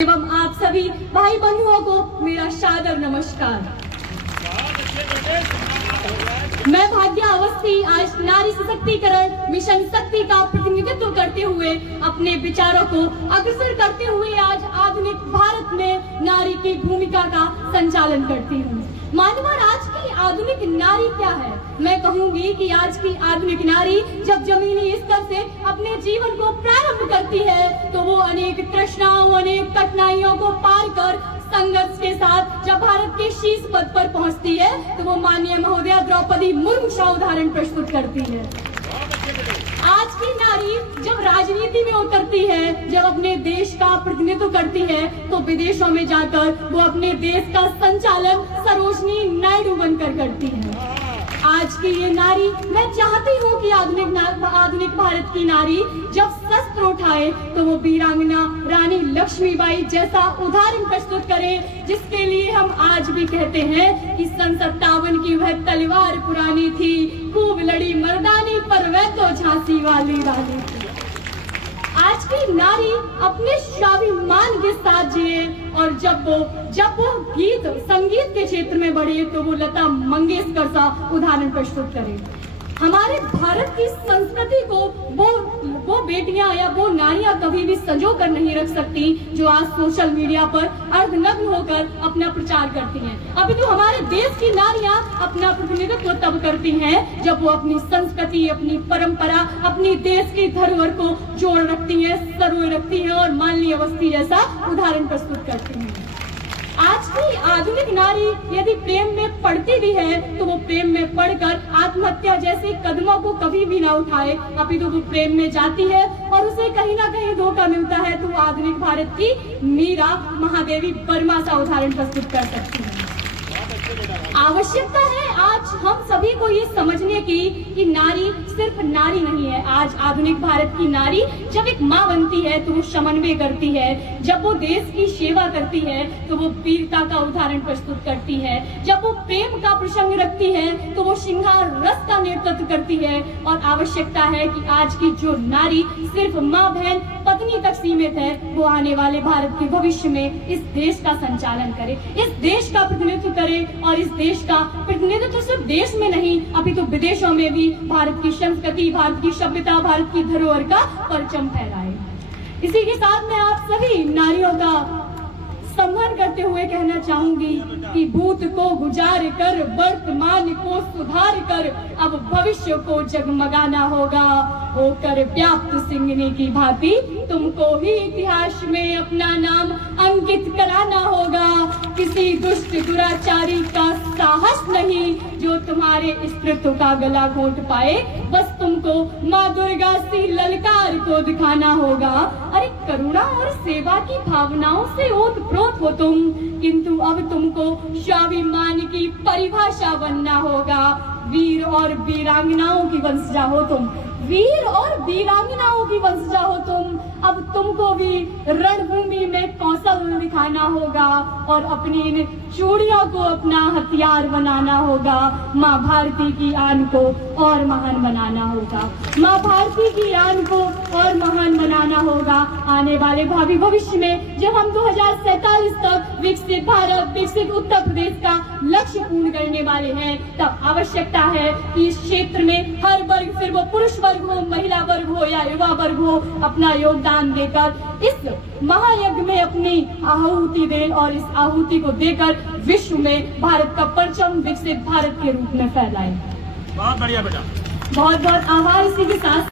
एवं आप सभी भाई बंधुओं को मेरा सादर नमस्कार। मैं भाग्या अवस्थी आज नारी सशक्तिकरण मिशन शक्ति का प्रतिनिधित्व करते हुए अपने विचारों को अग्रसर करते हुए आज आधुनिक भारत में नारी की भूमिका का संचालन करती हूँ। मान्यवर, आज की आधुनिक नारी क्या है? मैं कहूंगी कि आज की आधुनिक नारी जब जमीनी स्तर से अपने जीवन को प्रारंभ करती है तो वो अनेक तृष्णाओं, अनेक कठिनाइयों को पार कर संघर्ष के साथ जब भारत के शीर्ष पद पर पहुंचती है तो वो माननीय महोदया द्रौपदी मुर्मू का उदाहरण प्रस्तुत करती है। आज की नारी जब राजनीति में उतरती है, जब अपने देश का प्रतिनिधित्व करती है तो विदेशों में जाकर वो अपने देश का संचालन सरोजनी नायडू बनकर करती है। आज की ये नारी, मैं चाहती हूँ कि आधुनिक भारत की नारी जब शस्त्र उठाए तो वो वीरांगना रानी लक्ष्मीबाई जैसा उदाहरण प्रस्तुत करे, जिसके लिए हम आज भी कहते हैं कि सन 57 की वह तलवार पुरानी थी, खूब लड़ी मर्दानी पर वह तो झांसी वाली रानी थी। आज की नारी अपने स्वाभिमान के साथ जिए और जब वो गीत संगीत के क्षेत्र में बढ़े तो वो लता मंगेशकर सा उदाहरण प्रस्तुत करे। हमारे भारत की संस्कृति को वो बेटियां या वो नारियां कभी भी संजो कर नहीं रख सकती जो आज सोशल मीडिया पर अर्धनग्न होकर अपना प्रचार करती हैं। अभी तो हमारे देश की नारियां अपना प्रतिनिधित्व तब करती हैं जब वो अपनी संस्कृति, अपनी परंपरा, अपनी देश की धरोहर को जोड़ रखती हैं, सरोए रखती हैं और माननीय अवस्थी जैसा उदाहरण प्रस्तुत करती हैं। आज की आधुनिक नारी यदि प्रेम में पड़ती भी है तो वो प्रेम में पड़कर आत्महत्या जैसे कदमों को कभी भी ना उठाए, अभी तो वो प्रेम में जाती है और उसे कहीं ना कहीं धोखा मिलता है तो आधुनिक भारत की मीरा महादेवी वर्मा सा उदाहरण प्रस्तुत कर सकती है। आवश्यकता है आज हम सभी को ये समझने की कि नारी सिर्फ नारी नहीं है। आज आधुनिक भारत की नारी जब एक माँ बनती है तो वो समन्वय करती है, जब वो देश की सेवा करती है तो वो वीरता का उदाहरण प्रस्तुत करती है, जब वो प्रेम का प्रसंग रखती है तो वो श्रृंगार रस का नेतृत्व करती है। और आवश्यकता है कि आज की जो नारी सिर्फ माँ, बहन, पत्नी तक सीमित है, वो आने वाले भारत के भविष्य में इस देश का संचालन करे, इस देश का प्रतिनिधित्व करे और इस देश का प्रतिनिधित्व सिर्फ देश में नहीं अभी तो विदेशों में भी भारत की संस्कृति, भारत की सभ्यता, भारत की धरोहर का परचम फहराए। इसी के साथ मैं आप सभी नारियों का सम्मान करते हुए कहना चाहूंगी कि भूत को गुजार कर, वर्तमान को सुधार कर, अब भविष्य को जगमगाना होगा। होकर व्याप्त सिंगनी की भांति तुमको ही इतिहास में अपना नाम अंकित कराना होगा। किसी दुष्ट दुराचारी का साहस नहीं जो तुम्हारे स्त्रीत्व का गला घोंट पाए, बस तुमको माँ दुर्गा सी ललकार को दिखाना होगा। अरे करुणा और सेवा की भावनाओं से ओतप्रोत हो तुम, किंतु अब तुमको स्वाभिमान की परिभाषा बनना होगा। वीर और वीरांगनाओं की वंशजा हो तुम, वीर और वीरांगनाओं की वंशजा हो तुम। अब तुमको भी रणभूमि में कौशल दिखाना होगा और अपनी इन चूड़ियों को अपना हथियार बनाना होगा। माँ भारती की आन को और महान बनाना होगा, माँ भारती की आन को और महान बनाना होगा। आने वाले भावी भविष्य में जब हम 2047 तक विकसित भारत, विकसित उत्तर प्रदेश का लक्ष्य पूर्ण करने वाले हैं, तब आवश्यकता है कि इस क्षेत्र में हर वर्ग, फिर वो पुरुष वर्ग हो, महिला वर्ग हो या युवा वर्ग हो, अपना योगदान देकर इस महायज्ञ में अपनी आहुति दे और इस आहुति को देकर विश्व में भारत का परचम विकसित भारत के रूप में फैलाए। बहुत बढ़िया बेटा, बहुत बहुत आभार। इसी के साथ